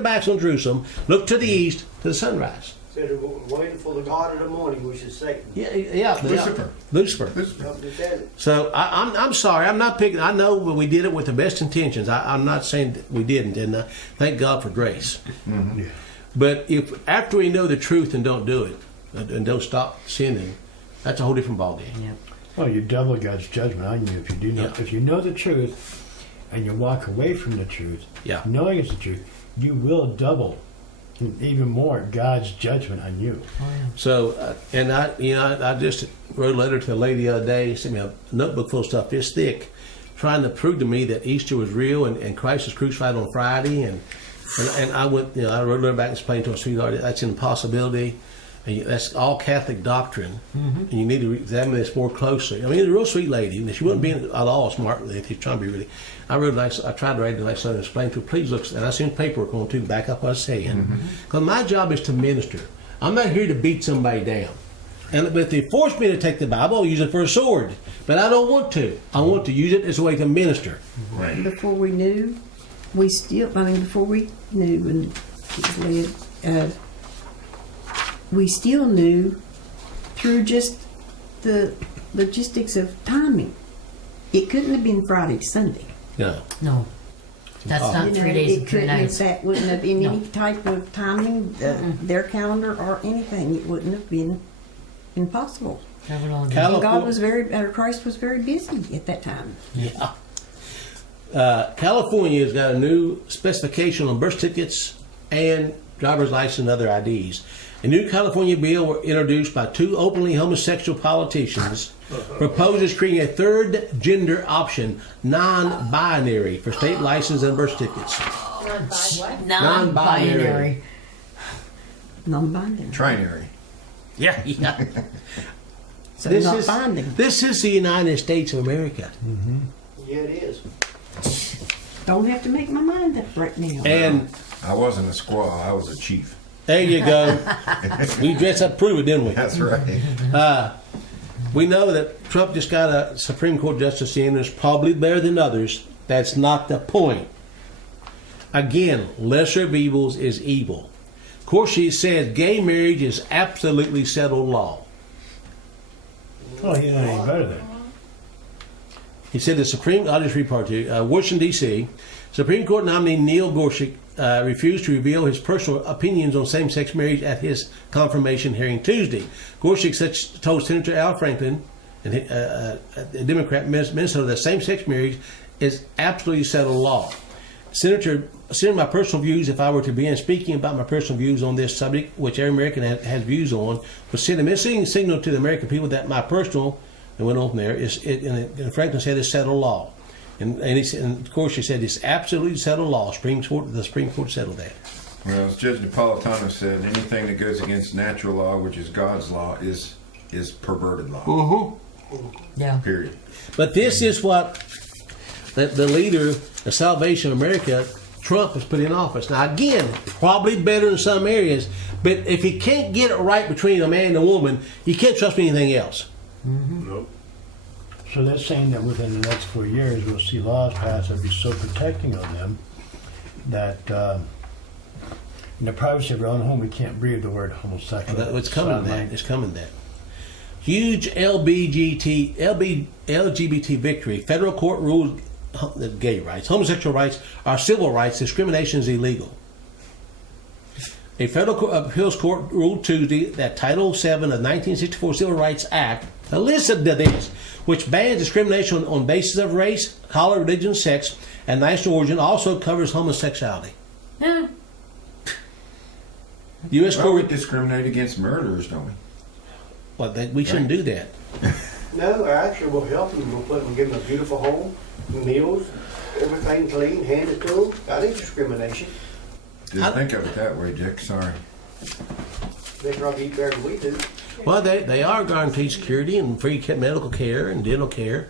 backs on Jerusalem. Look to the east to the sunrise. Said they're waiting for the God of the morning, which is Satan. Yeah. Lucifer. Lucifer. Up the desert. So I'm sorry. I'm not picking. I know we did it with the best intentions. I'm not saying that we didn't, and thank God for grace. Mm-hmm. But if after we know the truth and don't do it, and don't stop sinning, that's a whole different ballgame. Yeah. Well, you double God's judgment on you if you do not. Yeah. If you know the truth and you walk away from the truth, Yeah. knowing it's the truth, you will double, even more, God's judgment on you. So, and I just wrote a letter to a lady the other day. Sent me a notebook full of stuff this thick, trying to prove to me that Easter was real and Christ was crucified on Friday. And I went, I wrote a letter back and explained to her, sweetheart, that's an impossibility. And that's all Catholic doctrine, and you need to examine this more closely. I mean, a real sweet lady. She wasn't being at all smart with it. She's trying to be really. I tried to write a nice letter and explain to her. Please look, and I sent paperwork on to back up what I was saying. Because my job is to minister. I'm not here to beat somebody down. But if they force me to take the Bible, I'll use it for a sword. But I don't want to. I want to use it as a way to minister. Right. Before we knew, before we knew and it was led, we still knew through just the logistics of timing. It couldn't have been Friday to Sunday. No. No. That's not 3 days It and 3 couldn't have, nights. that wouldn't have been No. any type of timing, their calendar or anything. It wouldn't have been impossible. Have it all done. California. Christ was very busy at that time. Yeah. California has got a new specification on birth certificates and driver's license and other IDs. A new California bill were introduced by two openly homosexual politicians proposes creating a third gender option, non-binary, for state license and birth certificates. Non-binary. Non-binding. Trinary. Yeah. So not binding. This is the United States of America. Yeah, it is. Don't have to make my mind up right now. And I wasn't a squaw. I was a chief. there you go. We dressed up to prove it, didn't we? That's right. We know that Trump just got a Supreme Court justice in that's probably better than others. That's not the point. Again, lesser of evils is evil. Of course, she says gay marriage is absolutely settled law. Oh, he's not any better than. He said I'll just read part to you. Washington, D.C., Supreme Court nominee Neil Gorsuch refused to reveal his personal opinions on same-sex marriage at his confirmation hearing Tuesday. Gorsuch told Senator Al Franken, a Democrat in Minnesota, that same-sex marriage is absolutely settled law. Senator, my personal views, if I were to begin speaking about my personal views on this subject, which every American has views on, would send a missing signal to the American people that my personal, and went on from there, and Franklin said it's settled law. And of course, she said it's absolutely settled law. The Supreme Court settled that. Well, as Judge Napolitano said, anything that goes against natural law, which is God's law, is perverted law. Mm-hmm. Yeah. Period. But this is what the leader of Salvation America, Trump, has put in office. Now, again, probably better in some areas, but if he can't get it right between a man and a woman, you can't trust anything else. Nope. So that's saying that within the next 4 years, we'll see laws passed that be so protecting of them that in the privacy of our own home, we can't breathe the word homosexual. It's coming that. It's coming that. Huge LGBT victory. Federal court ruled that gay rights, homosexual rights are civil rights. Discrimination is illegal. A federal appeals court ruled Tuesday that Title VII of the 1964 Civil Rights Act, now listen to this, which bans discrimination on basis of race, color, religion, sex, and national origin, also covers homosexuality. Yeah. U.S. Well, we court. discriminate against murderers, don't we? Well, we shouldn't do that. No, actually, we'll help them. We'll give them a beautiful home, meals, everything clean, hand it to them. That ain't discrimination. Didn't think of it that way, Dick. Sorry. They probably eat better than we do. Well, they are guaranteed security and free medical care and dental care.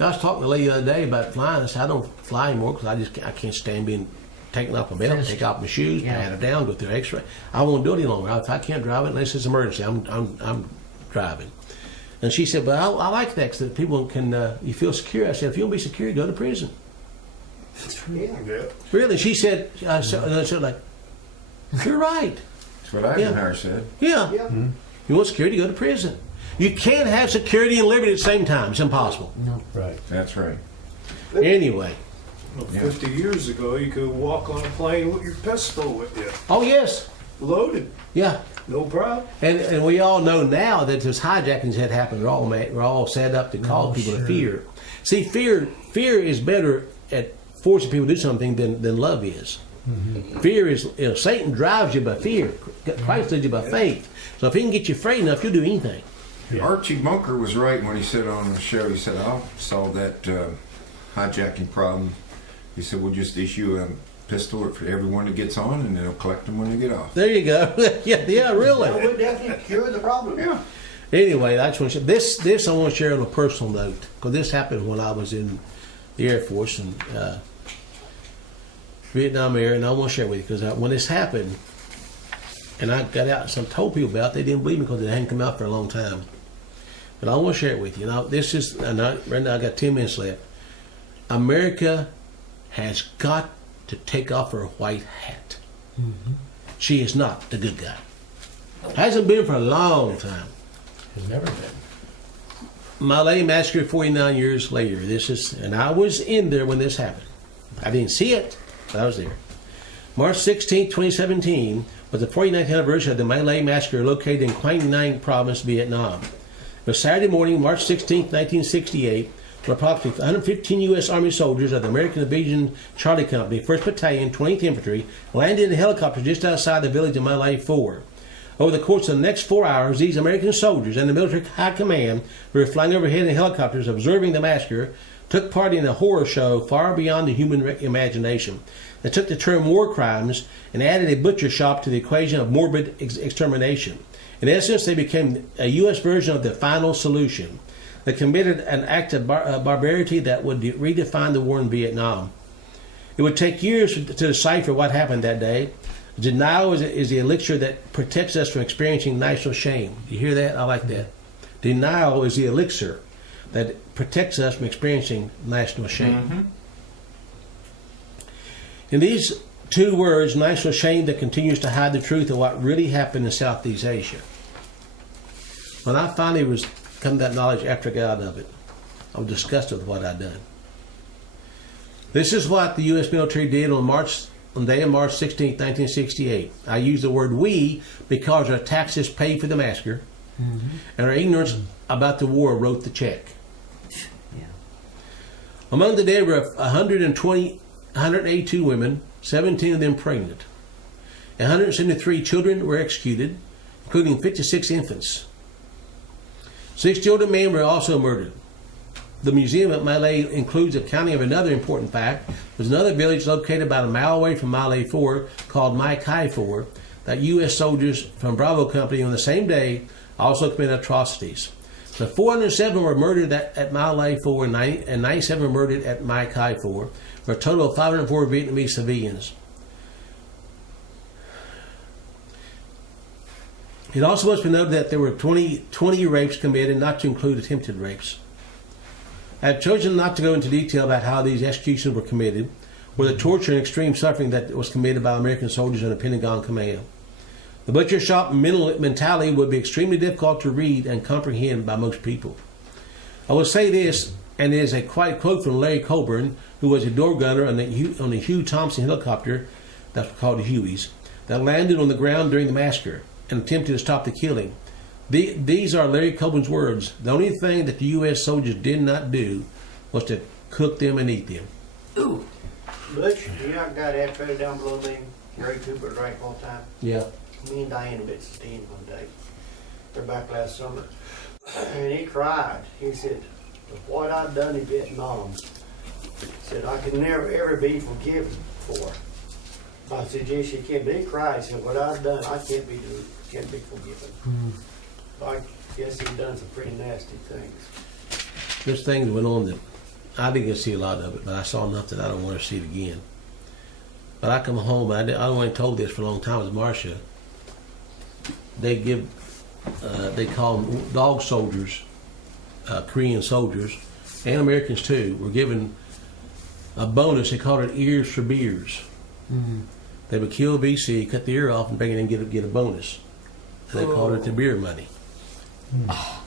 I was talking to a lady the other day about flying. I said, I don't fly anymore because I can't stand being taken off my belt, take off my shoes, pat it down, go through X-ray. I won't do it any longer. If I can't drive it unless it's an emergency, I'm driving. And she said, "But I like that because people can you feel secure." I said, "If you want to be secure, go to prison." Yeah. Really? She said, I said like, "You're right." That's what Eisenhower said. Yeah. Yeah. You want security, go to prison. You can't have security and liberty at the same time. It's impossible. Right. That's right. Anyway. Well, 50 years ago, you could walk on a plane with your pistol with you, Oh, yes. loaded, Yeah. no problem. And we all know now that those hijackings had happened. They're all set up to cause people to fear. See, fear is better at forcing people to do something than love is. Mm-hmm. Fear is, Satan drives you by fear. Christ leads you by faith. So if he can get you afraid enough, you'll do anything. Yeah. Archie Bunker was right when he said on the show, he said, I'll solve that hijacking problem. He said, we'll just issue a pistol for everyone that gets on, and they'll collect them when they get off. There you go. yeah, really. That would definitely cure the problem. Yeah. Anyway, I just want to share this. I want to share on a personal note because this happened when I was in the Air Force and Vietnam era, and I want to share with you because when this happened, and I got out and told people about it, they didn't believe me because it hadn't come out for a long time. But I want to share it with you. Now, this is, and right now I got 10 minutes left. America has got to take off her white hat. Mm-hmm. She is not the good guy. Hasn't been for a long time. Has never been. My Lady Massacre 49 years later. And I was in there when this happened. I didn't see it, but I was there. March 16, 2017 was the 49th anniversary of the My Lai Massacre located in Quang Nang Province, Vietnam. It was Saturday morning, March 16, 1968, when approximately 115 U.S. Army soldiers of the American Division Charlie Company, 1st Battalion, 20th Infantry, landed in a helicopter just outside the village of My Lai 4. Over the course of the next 4 hours, these American soldiers and the military high command who were flying overhead in helicopters observing the massacre took part in a horror show far beyond the human imagination. They took the term war crimes and added a butcher shop to the equation of morbid extermination. In essence, they became a U.S. version of the final solution. They committed an act of barbarity that would redefine the war in Vietnam. It would take years to decipher what happened that day. Denial is the elixir that protects us from experiencing national shame. You hear that? I like that. Denial is the elixir that protects us from experiencing national shame. Mm-hmm. In these two words, national shame that continues to hide the truth of what really happened in Southeast Asia. When I finally come to that knowledge after I got out of it, I was disgusted with what I'd done. This is what the U.S. military did on the day of March 16, 1968. I use the word we because our taxes paid for the massacre, and our ignorance about the war wrote the check. Yeah. Among the dead were 182 women, 17 of them pregnant. 173 children were executed, including 56 infants. 60 older men were also murdered. The museum at My Lai includes a counting of another important fact. There's another village located about a mile away from My Lai 4 called My Kai 4 that U.S. soldiers from Bravo Company on the same day also committed atrocities. So 407 were murdered at My Lai 4 and 97 were murdered at My Kai 4, for a total of 504 Vietnamese civilians. It also must be noted that there were 20 rapes committed, not to include attempted rapes. I have chosen not to go into detail about how these executions were committed, or the torture and extreme suffering that was committed by American soldiers under Pentagon command. The butcher shop mentality would be extremely difficult to read and comprehend by most people. I will say this, and it is a quiet quote from Larry Colburn, who was a door gunner on the Hugh Thompson helicopter, that's called the Hueys, that landed on the ground during the massacre and attempted to stop the killing. These are Larry Colburn's words. The only thing that the U.S. soldiers did not do was to cook them and eat them. Ooh. Butch, do you know a guy that fell down below me? Gary Cooper drank all the time. Yeah. Me and Diana been staying one day. They're back last summer. And he cried. He said, what I've done in Vietnam, he said, I can never ever be forgiven for. I said, yes, you can. But he cried. He said, what I've done, I can't be forgiven. I guess he's done some pretty nasty things. There's things that went on that I didn't get to see a lot of it, but I saw enough that I don't want to see it again. But I come home, and I only told this for a long time with Marcia. They call them dog soldiers, Korean soldiers, and Americans too, were given a bonus. They called it ears for beers. They would kill a VC, cut the ear off, and bring it in and get a bonus. And they called it the beer money.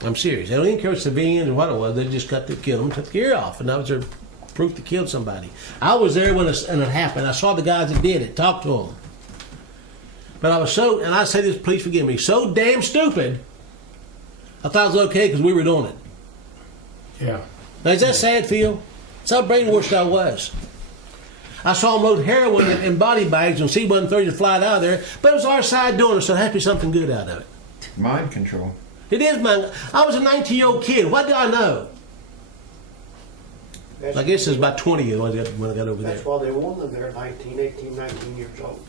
I'm serious. They don't even care what civilians or what it was. They just cut the ear off, and that was their proof they killed somebody. I was there when it happened. I saw the guys that did it, talked to them. But I was so, and I say this, please forgive me, so damn stupid, I thought it was okay because we were doing it. Yeah. Now, is that sad, Phil? That's how brainwashed I was. I saw them load heroin in body bags on C-130 and fly it out of there, but it was our side doing it, so there had to be something good out of it. Mind control. It is, man. I was a 19-year-old kid. What did I know? I guess it was about 20 when I got over there. That's why they won them there, 19 years old.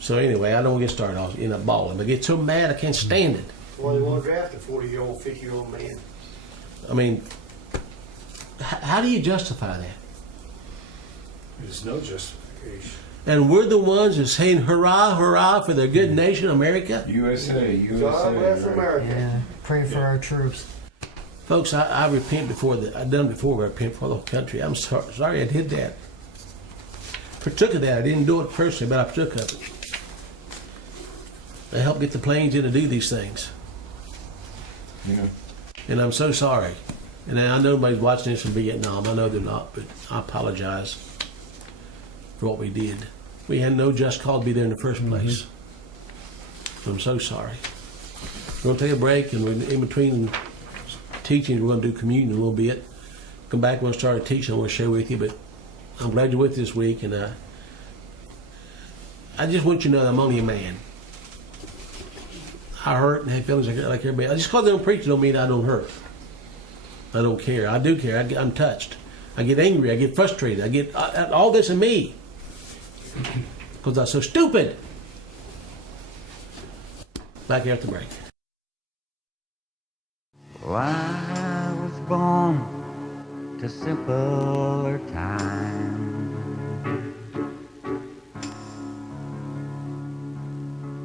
So anyway, I don't get started off in a balling. I get so mad I can't stand it. Well, they want to draft a 40-year-old, 50-year-old man. I mean, how do you justify that? There's no justification. And we're the ones that's saying hurrah, hurrah for their good nation, America. USA, God bless right. America. Yeah. Pray for our troops. Folks, I repent I've done before, but I repent for the whole country. I'm sorry I did that. Partook of that. I didn't do it personally, but I partook of it. I helped get the planes in to do these things. Yeah. And I'm so sorry. And I know nobody's watching this from Vietnam. I know they're not, but I apologize for what we did. We had no just cause to be there in the first place. I'm so sorry. We're going to take a break, and in between teaching, we're going to do communion a little bit. Come back when I start teaching, I want to share with you, but I'm glad you're with this week, and I just want you to know that I'm only a man. I hurt and have feelings like everybody. Just because I don't preach don't mean I don't hurt. I don't care. I do care. I'm touched. I get angry. I get frustrated. I get all this in me because I'm so stupid. Back here at the break. Well, I was born to simpler times.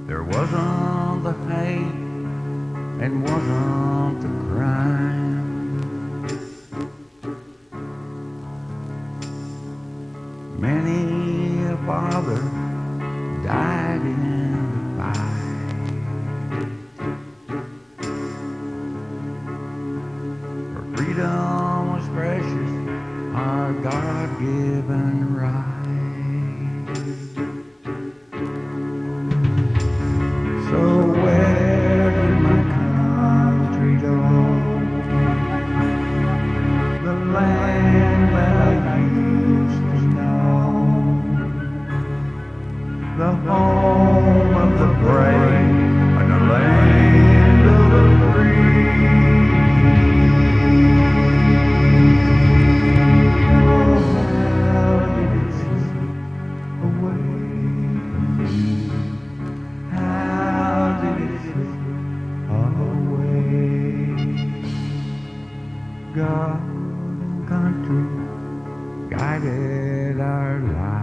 There wasn't the hate and wasn't the crime. Many a father died in the fight for freedom was precious, our God-given right. So where did my country go? The land that I used to know, the home of the brave and the land of the free. Oh, how did it slip away? How did it slip away? God and country guided our lives.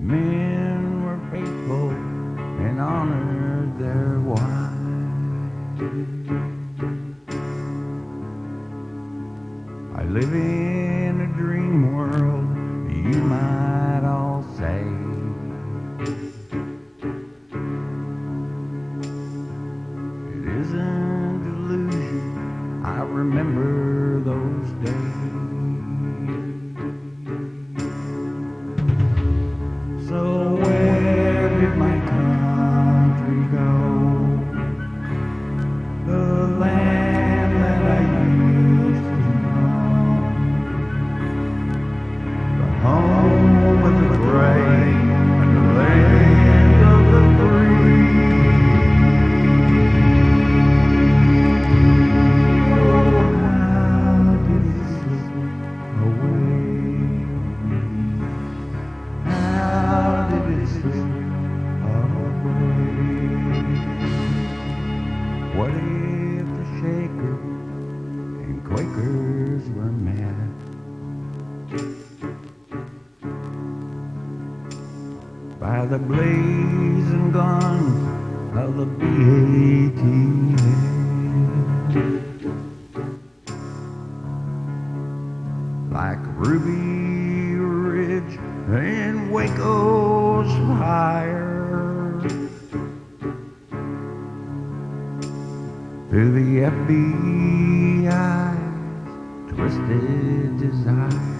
Men were faithful and honored their wives. I live in a dream world, you might all say. It isn't delusion, I remember those days. So where did my country go? The land that I used to know. The home of the brave and the land of the free. Oh, how did it slip away? How did it slip away? What if the Shakers and Quakers were mad? By the blazing guns of the BAT. Like Ruby Ridge and Waco's fire. Through the FBI's twisted desire.